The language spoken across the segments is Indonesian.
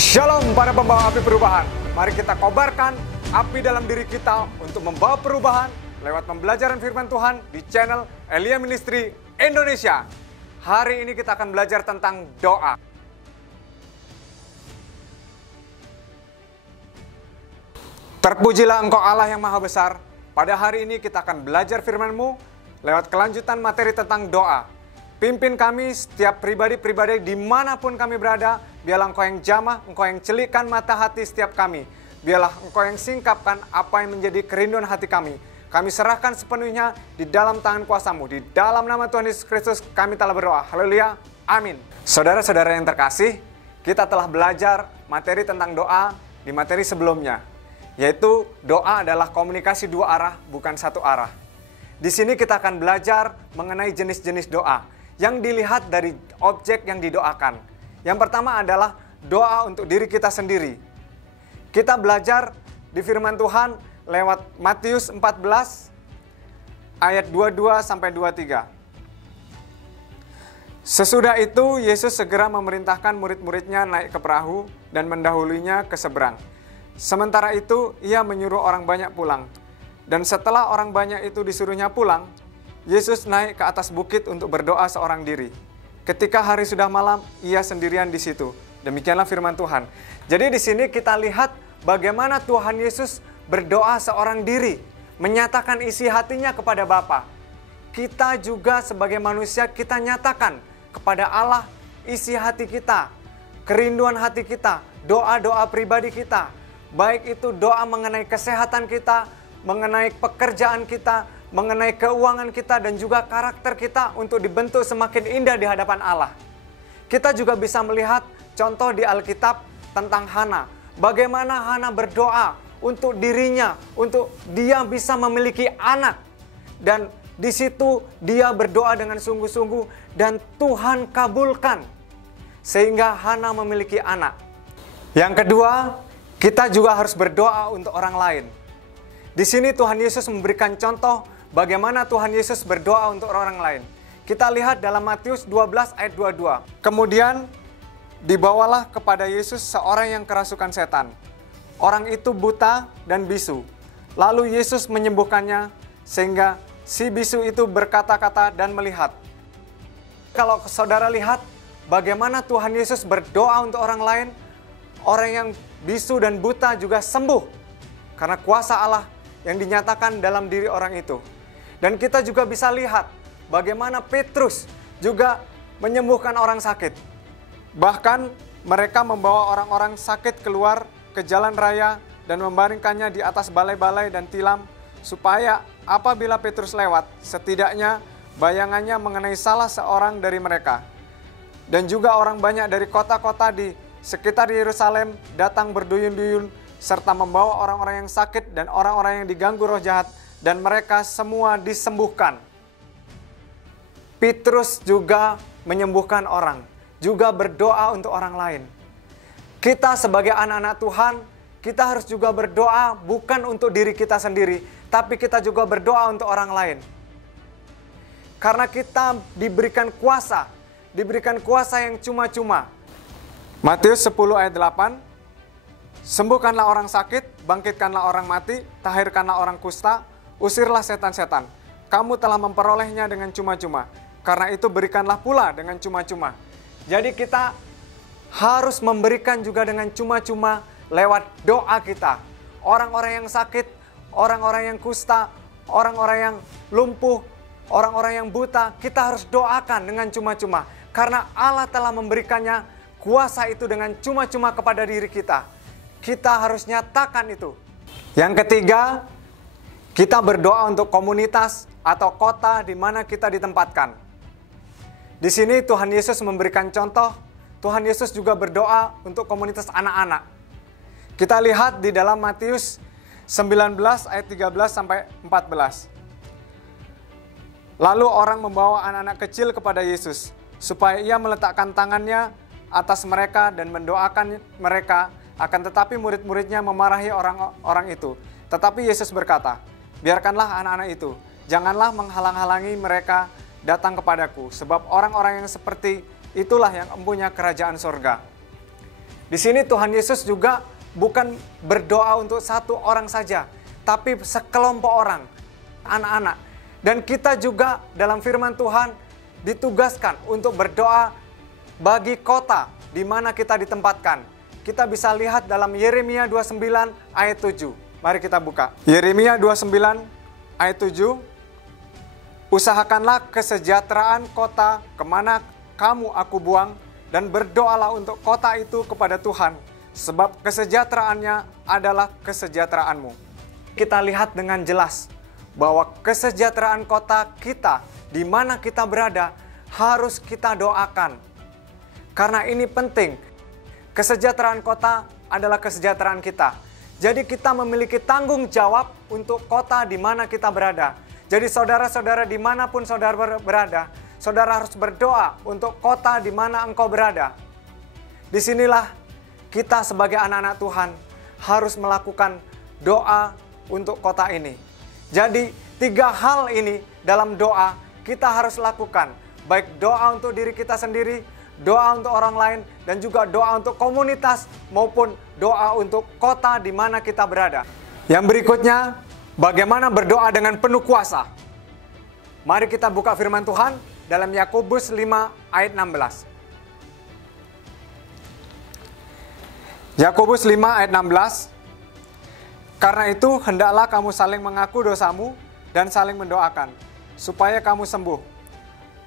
Shalom para pembawa api perubahan. Mari kita kobarkan api dalam diri kita untuk membawa perubahan lewat pembelajaran firman Tuhan di channel Elia Ministry Indonesia. Hari ini kita akan belajar tentang doa. Terpujilah Engkau Allah yang Maha Besar. Pada hari ini kita akan belajar firman-Mu lewat kelanjutan materi tentang doa. Pimpin kami setiap pribadi-pribadi dimanapun kami berada. Biarlah Engkau yang jamah, Engkau yang celikkan mata hati setiap kami. Biarlah Engkau yang singkapkan apa yang menjadi kerinduan hati kami. Kami serahkan sepenuhnya di dalam tangan kuasa-Mu. Di dalam nama Tuhan Yesus Kristus kami telah berdoa. Haleluya. Amin. Saudara-saudara yang terkasih, kita telah belajar materi tentang doa di materi sebelumnya. Yaitu doa adalah komunikasi dua arah, bukan satu arah. Di sini kita akan belajar mengenai jenis-jenis doa yang dilihat dari objek yang didoakan. Yang pertama adalah doa untuk diri kita sendiri. Kita belajar di firman Tuhan lewat Matius 14 ayat 22 sampai 23. Sesudah itu Yesus segera memerintahkan murid-muridnya naik ke perahu dan mendahulinya ke seberang. Sementara itu ia menyuruh orang banyak pulang. Dan setelah orang banyak itu disuruhnya pulang, Yesus naik ke atas bukit untuk berdoa seorang diri. Ketika hari sudah malam, ia sendirian di situ. Demikianlah firman Tuhan. Jadi di sini kita lihat bagaimana Tuhan Yesus berdoa seorang diri, menyatakan isi hatinya kepada Bapa. Kita juga sebagai manusia kita nyatakan kepada Allah isi hati kita, kerinduan hati kita, doa-doa pribadi kita. Baik itu doa mengenai kesehatan kita, mengenai pekerjaan kita, mengenai keuangan kita dan juga karakter kita untuk dibentuk semakin indah di hadapan Allah. Kita juga bisa melihat contoh di Alkitab tentang Hana. Bagaimana Hana berdoa untuk dirinya, untuk dia bisa memiliki anak. Dan di situ dia berdoa dengan sungguh-sungguh dan Tuhan kabulkan. Sehingga Hana memiliki anak. Yang kedua, kita juga harus berdoa untuk orang lain. Di sini Tuhan Yesus memberikan contoh bagaimana Tuhan Yesus berdoa untuk orang lain. Kita lihat dalam Matius 12 ayat 22. Kemudian dibawalah kepada Yesus seorang yang kerasukan setan. Orang itu buta dan bisu. Lalu Yesus menyembuhkannya sehingga si bisu itu berkata-kata dan melihat. Kalau saudara lihat bagaimana Tuhan Yesus berdoa untuk orang lain, orang yang bisu dan buta juga sembuh karena kuasa Allah yang dinyatakan dalam diri orang itu. Dan kita juga bisa lihat bagaimana Petrus juga menyembuhkan orang sakit. Bahkan mereka membawa orang-orang sakit keluar ke jalan raya dan membaringkannya di atas balai-balai dan tilam supaya apabila Petrus lewat, setidaknya bayangannya mengenai salah seorang dari mereka. Dan juga orang banyak dari kota-kota di sekitar Yerusalem datang berduyun-duyun serta membawa orang-orang yang sakit dan orang-orang yang diganggu roh jahat, dan mereka semua disembuhkan. Petrus juga menyembuhkan orang, juga berdoa untuk orang lain. Kita sebagai anak-anak Tuhan, kita harus juga berdoa bukan untuk diri kita sendiri, tapi kita juga berdoa untuk orang lain. Karena kita diberikan kuasa yang cuma-cuma. Matius 10 ayat 8, sembuhkanlah orang sakit, bangkitkanlah orang mati, tahirkanlah orang kusta, usirlah setan-setan. Kamu telah memperolehnya dengan cuma-cuma. Karena itu berikanlah pula dengan cuma-cuma. Jadi kita harus memberikan juga dengan cuma-cuma lewat doa kita. Orang-orang yang sakit, orang-orang yang kusta, orang-orang yang lumpuh, orang-orang yang buta, kita harus doakan dengan cuma-cuma. Karena Allah telah memberikannya kuasa itu dengan cuma-cuma kepada diri kita. Kita harus nyatakan itu. Yang ketiga, kita berdoa untuk komunitas atau kota di mana kita ditempatkan. Di sini Tuhan Yesus memberikan contoh. Tuhan Yesus juga berdoa untuk komunitas anak-anak. Kita lihat di dalam Matius 19 ayat 13 sampai 14. Lalu orang membawa anak-anak kecil kepada Yesus supaya ia meletakkan tangannya atas mereka dan mendoakan mereka. Akan tetapi murid-muridnya memarahi orang-orang itu. Tetapi Yesus berkata, biarkanlah anak-anak itu, janganlah menghalang-halangi mereka datang kepadaku, sebab orang-orang yang seperti itulah yang empunya kerajaan surga. Di sini Tuhan Yesus juga bukan berdoa untuk satu orang saja, tapi sekelompok orang, anak-anak. Dan kita juga dalam firman Tuhan ditugaskan untuk berdoa bagi kota di mana kita ditempatkan. Kita bisa lihat dalam Yeremia 29 ayat 7. Mari kita buka. Yeremia 29 ayat 7. Usahakanlah kesejahteraan kota kemana kamu aku buang, dan berdoalah untuk kota itu kepada Tuhan, sebab kesejahteraannya adalah kesejahteraanmu. Kita lihat dengan jelas bahwa kesejahteraan kota kita, di mana kita berada, harus kita doakan. Karena ini penting. Kesejahteraan kota adalah kesejahteraan kita. Jadi kita memiliki tanggung jawab untuk kota di mana kita berada. Jadi saudara-saudara dimanapun saudara berada, saudara harus berdoa untuk kota di mana engkau berada. Disinilah kita sebagai anak-anak Tuhan harus melakukan doa untuk kota ini. Jadi 3 hal ini dalam doa kita harus lakukan. Baik doa untuk diri kita sendiri, doa untuk orang lain, dan juga doa untuk komunitas maupun doa untuk kota di mana kita berada. Yang berikutnya, bagaimana berdoa dengan penuh kuasa? Mari kita buka firman Tuhan dalam Yakobus 5 ayat 16. Yakobus 5 ayat 16. Karena itu hendaklah kamu saling mengaku dosamu dan saling mendoakan, supaya kamu sembuh.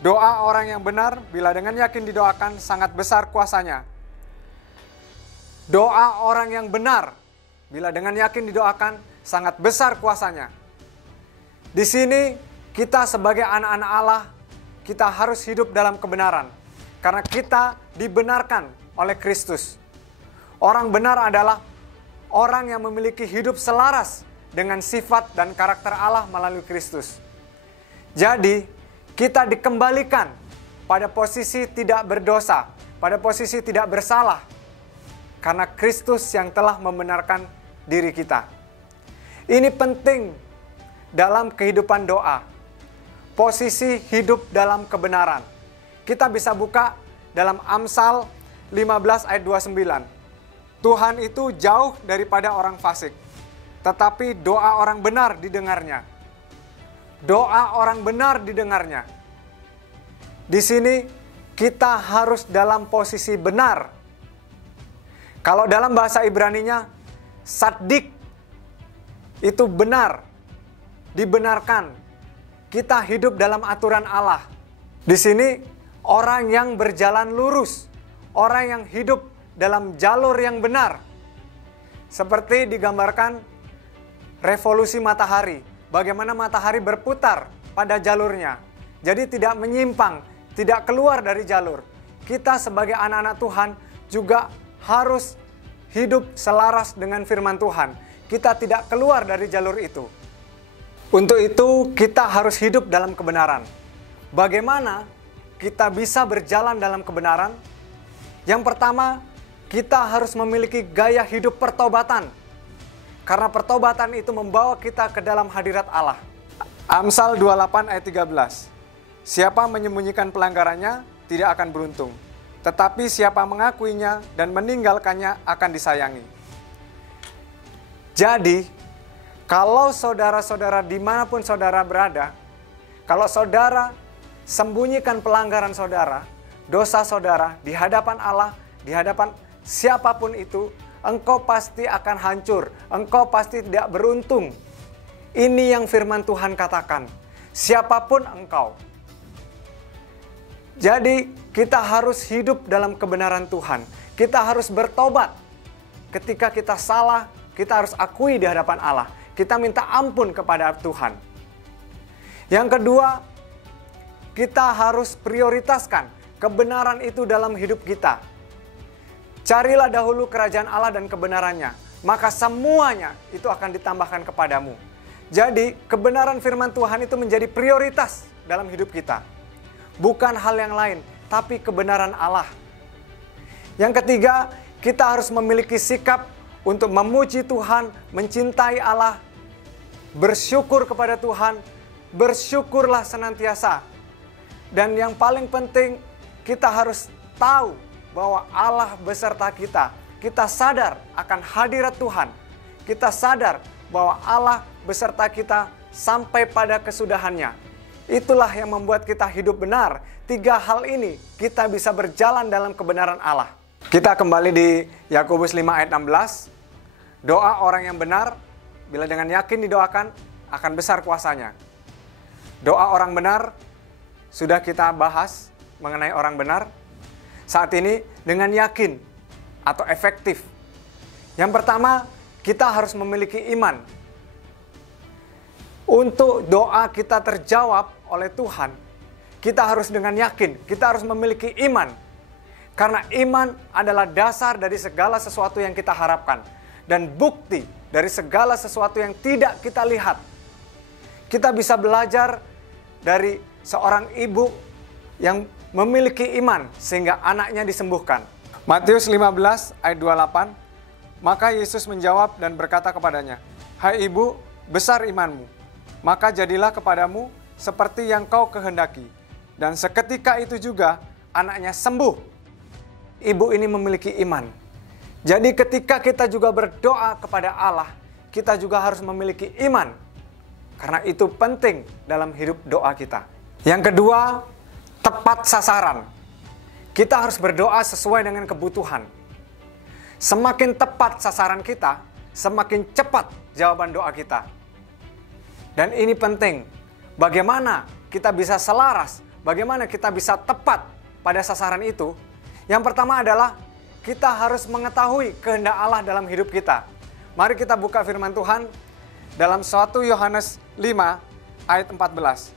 Doa orang yang benar bila dengan yakin didoakan sangat besar kuasanya. Doa orang yang benar bila dengan yakin didoakan sangat besar kuasanya. Di sini kita sebagai anak-anak Allah, kita harus hidup dalam kebenaran. Karena kita dibenarkan oleh Kristus. Orang benar adalah orang yang memiliki hidup selaras dengan sifat dan karakter Allah melalui Kristus. Jadi, kita dikembalikan pada posisi tidak berdosa, pada posisi tidak bersalah. Karena Kristus yang telah membenarkan diri kita. Ini penting dalam kehidupan doa. Posisi hidup dalam kebenaran. Kita bisa buka dalam Amsal 15 ayat 29. Tuhan itu jauh daripada orang fasik, tetapi doa orang benar didengarnya. Doa orang benar didengarnya. Di sini kita harus dalam posisi benar. Kalau dalam bahasa Ibraninya, saddik itu benar, dibenarkan. Kita hidup dalam aturan Allah. Di sini orang yang berjalan lurus, orang yang hidup dalam jalur yang benar. Seperti digambarkan revolusi matahari. Bagaimana matahari berputar pada jalurnya. Jadi tidak menyimpang, tidak keluar dari jalur. Kita sebagai anak-anak Tuhan juga harus hidup selaras dengan firman Tuhan. Kita tidak keluar dari jalur itu. Untuk itu kita harus hidup dalam kebenaran. Bagaimana kita bisa berjalan dalam kebenaran? Yang pertama, kita harus memiliki gaya hidup pertobatan. Karena pertobatan itu membawa kita ke dalam hadirat Allah. Amsal 28 ayat 13. Siapa menyembunyikan pelanggarannya tidak akan beruntung. Tetapi siapa mengakuinya dan meninggalkannya akan disayangi. Jadi, kalau saudara-saudara dimanapun saudara berada, kalau saudara sembunyikan pelanggaran saudara, dosa saudara di hadapan Allah, di hadapan siapapun itu, engkau pasti akan hancur, engkau pasti tidak beruntung. Ini yang firman Tuhan katakan, siapapun engkau. Jadi kita harus hidup dalam kebenaran Tuhan. Kita harus bertobat. Ketika kita salah, kita harus akui di hadapan Allah. Kita minta ampun kepada Tuhan. Yang kedua, kita harus prioritaskan kebenaran itu dalam hidup kita. Carilah dahulu kerajaan Allah dan kebenarannya, maka semuanya itu akan ditambahkan kepadamu. Jadi, kebenaran firman Tuhan itu menjadi prioritas dalam hidup kita. Bukan hal yang lain, tapi kebenaran Allah. Yang ketiga, kita harus memiliki sikap untuk memuji Tuhan, mencintai Allah, bersyukur kepada Tuhan, bersyukurlah senantiasa. Dan yang paling penting, kita harus tahu bahwa Allah beserta kita. kita sadar akan hadirat Tuhan. Kita sadar bahwa Allah beserta kita sampai pada kesudahannya. Itulah yang membuat kita hidup benar. 3 hal ini kita bisa berjalan dalam kebenaran Allah. Kita kembali di Yakobus 5 ayat 16. Doa orang yang benar, bila dengan yakin didoakan, akan besar kuasanya. Doa orang benar, sudah kita bahas mengenai orang benar. Saat ini dengan yakin atau efektif. Yang pertama, kita harus memiliki iman. Untuk doa kita terjawab oleh Tuhan, kita harus dengan yakin, kita harus memiliki iman. Karena iman adalah dasar dari segala sesuatu yang kita harapkan. Dan bukti dari segala sesuatu yang tidak kita lihat. Kita bisa belajar dari seorang ibu yang memiliki iman sehingga anaknya disembuhkan. Matius 15 ayat 28. Maka Yesus menjawab dan berkata kepadanya, "Hai ibu, besar imanmu. Maka jadilah kepadamu seperti yang kau kehendaki." Dan seketika itu juga anaknya sembuh. Ibu ini memiliki iman. Jadi ketika kita juga berdoa kepada Allah, kita juga harus memiliki iman. Karena itu penting dalam hidup doa kita. Yang kedua, tepat sasaran. Kita harus berdoa sesuai dengan kebutuhan. Semakin tepat sasaran kita, semakin cepat jawaban doa kita. Dan ini penting. Bagaimana kita bisa selaras, bagaimana kita bisa tepat pada sasaran itu? Yang pertama adalah kita harus mengetahui kehendak Allah dalam hidup kita. Mari kita buka firman Tuhan dalam 1 Yohanes 5 ayat 14.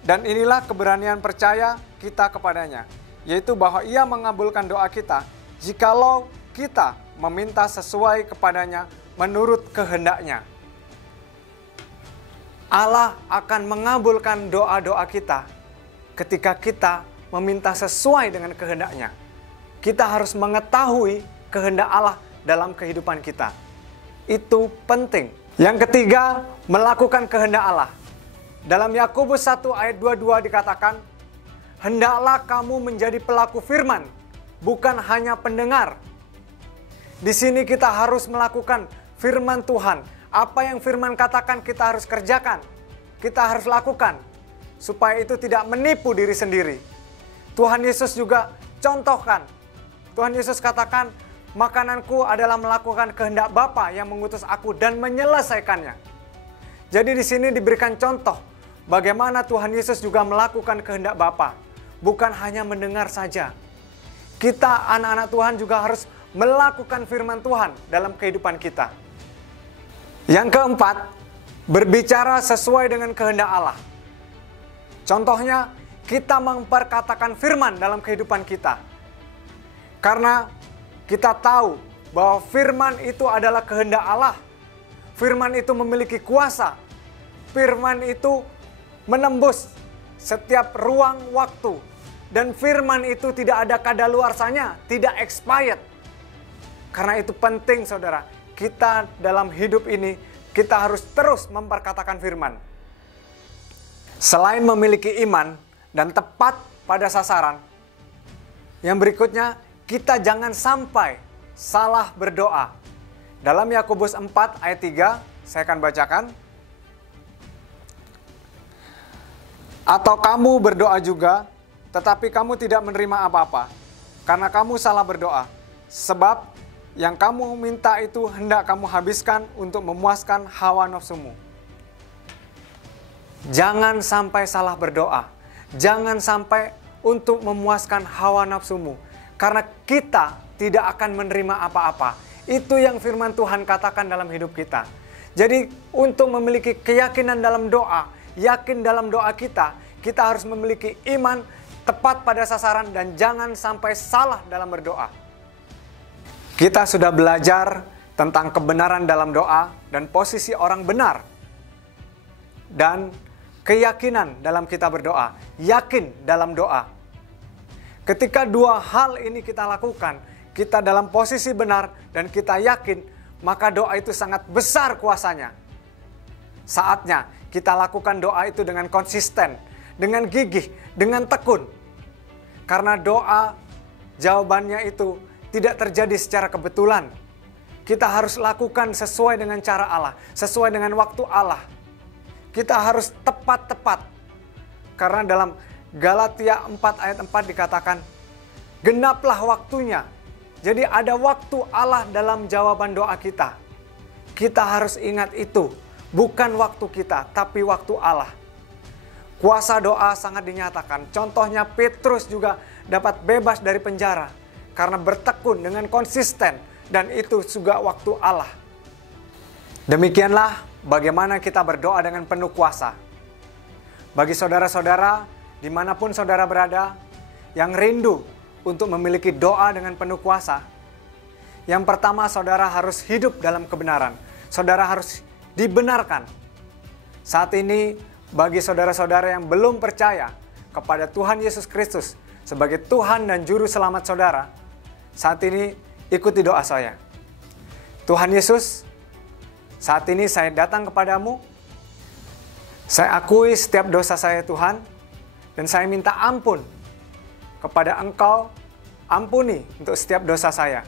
Dan inilah keberanian percaya kita kepadanya, yaitu bahwa Ia mengabulkan doa kita jikalau kita meminta sesuai kepadanya menurut kehendaknya. Allah akan mengabulkan doa-doa kita ketika kita meminta sesuai dengan kehendaknya. Kita harus mengetahui kehendak Allah dalam kehidupan kita. Itu penting. Yang ketiga, melakukan kehendak Allah. Dalam Yakobus 1 ayat 22 dikatakan, "Hendaklah kamu menjadi pelaku firman, bukan hanya pendengar." Di sini kita harus melakukan firman Tuhan. Apa yang firman katakan kita harus kerjakan. Kita harus lakukan. Supaya itu tidak menipu diri sendiri. Tuhan Yesus juga contohkan. Tuhan Yesus katakan, "Makananku adalah melakukan kehendak Bapa yang mengutus aku dan menyelesaikannya." Jadi di sini diberikan contoh bagaimana Tuhan Yesus juga melakukan kehendak Bapa, bukan hanya mendengar saja. Kita anak-anak Tuhan juga harus melakukan firman Tuhan dalam kehidupan kita. Yang keempat, berbicara sesuai dengan kehendak Allah. Contohnya, kita memperkatakan firman dalam kehidupan kita. Karena kita tahu bahwa firman itu adalah kehendak Allah. Firman itu memiliki kuasa. Firman itu menembus setiap ruang waktu. Dan firman itu tidak ada kadaluarsanya, tidak expired. Karena itu penting saudara, kita dalam hidup ini, kita harus terus memperkatakan firman. Selain memiliki iman dan tepat pada sasaran, yang berikutnya, kita jangan sampai salah berdoa. Dalam Yakobus 4 ayat 3, saya akan bacakan. "Atau kamu berdoa juga, tetapi kamu tidak menerima apa-apa, karena kamu salah berdoa. Sebab yang kamu minta itu hendak kamu habiskan untuk memuaskan hawa nafsumu." Jangan sampai salah berdoa. Jangan sampai untuk memuaskan hawa nafsumu. Karena kita tidak akan menerima apa-apa. Itu yang firman Tuhan katakan dalam hidup kita. Jadi untuk memiliki keyakinan dalam doa, yakin dalam doa kita harus memiliki iman tepat pada sasaran dan jangan sampai salah dalam berdoa. Kita sudah belajar tentang kebenaran dalam doa dan posisi orang benar. Dan keyakinan dalam kita berdoa, yakin dalam doa. Ketika dua hal ini kita lakukan, kita dalam posisi benar dan kita yakin, maka doa itu sangat besar kuasanya. Saatnya kita lakukan doa itu dengan konsisten, dengan gigih, dengan tekun. Karena doa jawabannya itu tidak terjadi secara kebetulan. Kita harus lakukan sesuai dengan cara Allah, sesuai dengan waktu Allah. Kita harus tepat-tepat. Karena dalam Galatia 4 ayat 4 dikatakan, genaplah waktunya. Jadi ada waktu Allah dalam jawaban doa kita. Kita harus ingat itu. Bukan waktu kita, tapi waktu Allah. Kuasa doa sangat dinyatakan. Contohnya Petrus juga dapat bebas dari penjara. Karena bertekun dengan konsisten. Dan itu juga waktu Allah. Demikianlah bagaimana kita berdoa dengan penuh kuasa. Bagi saudara-saudara, dimanapun saudara berada, yang rindu untuk memiliki doa dengan penuh kuasa. Yang pertama, saudara harus hidup dalam kebenaran. Saudara harus dibenarkan. Saat ini, bagi saudara-saudara yang belum percaya kepada Tuhan Yesus Kristus sebagai Tuhan dan Juru Selamat saudara, saat ini ikuti doa saya. Tuhan Yesus, saat ini saya datang kepadamu. Saya akui setiap dosa saya Tuhan. Dan saya minta ampun kepada Engkau. Ampuni untuk setiap dosa saya.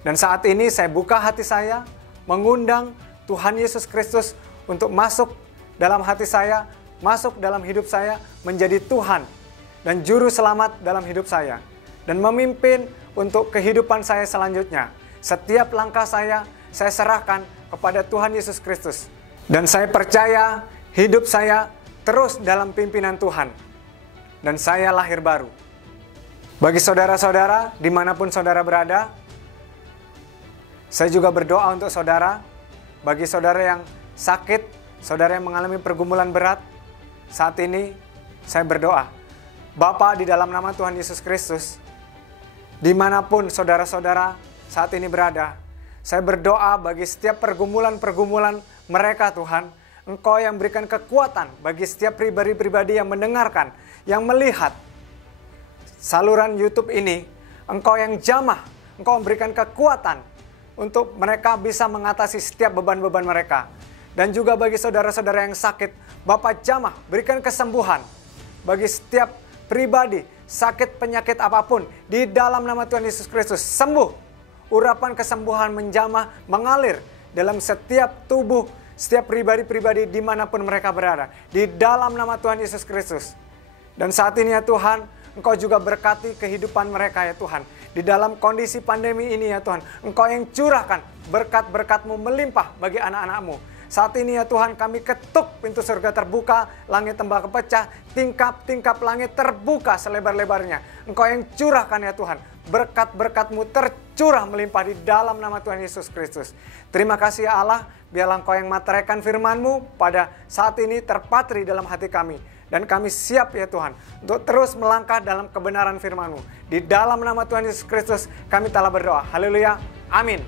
Dan saat ini saya buka hati saya. Mengundang Tuhan Yesus Kristus untuk masuk dalam hati saya. Masuk dalam hidup saya. Menjadi Tuhan dan Juru Selamat dalam hidup saya. Dan memimpin untuk kehidupan saya selanjutnya. Setiap langkah saya serahkan kepada Tuhan Yesus Kristus. Dan saya percaya hidup saya terus dalam pimpinan Tuhan. Dan saya lahir baru. Bagi saudara-saudara, dimanapun saudara berada, saya juga berdoa untuk saudara. Bagi saudara yang sakit, saudara yang mengalami pergumulan berat, saat ini saya berdoa. Bapa, di dalam nama Tuhan Yesus Kristus, dimanapun saudara-saudara saat ini berada, saya berdoa bagi setiap pergumulan-pergumulan mereka Tuhan. Engkau yang berikan kekuatan bagi setiap pribadi-pribadi yang mendengarkan, yang melihat saluran YouTube ini. Engkau yang jamah, Engkau memberikan kekuatan untuk mereka bisa mengatasi setiap beban-beban mereka. Dan juga bagi saudara-saudara yang sakit, Bapa jamah, berikan kesembuhan bagi setiap pribadi, sakit penyakit apapun, di dalam nama Tuhan Yesus Kristus, sembuh. Urapan kesembuhan menjamah, mengalir dalam setiap tubuh, setiap pribadi-pribadi dimanapun mereka berada. Di dalam nama Tuhan Yesus Kristus. Dan saat ini ya Tuhan, Engkau juga berkati kehidupan mereka ya Tuhan. Di dalam kondisi pandemi ini ya Tuhan, Engkau yang curahkan berkat-berkat-Mu melimpah bagi anak-anak-Mu. Saat ini ya Tuhan, kami ketuk pintu surga terbuka, langit tembak pecah, tingkap-tingkap langit terbuka selebar-lebarnya. Engkau yang curahkan ya Tuhan, berkat-berkat-Mu tercurah melimpah di dalam nama Tuhan Yesus Kristus. Terima kasih ya Allah, biarlah Engkau yang materaikan firman-Mu pada saat ini terpatri dalam hati kami. Dan kami siap ya Tuhan, untuk terus melangkah dalam kebenaran firman-Mu. Di dalam nama Tuhan Yesus Kristus, kami telah berdoa. Haleluya, amin.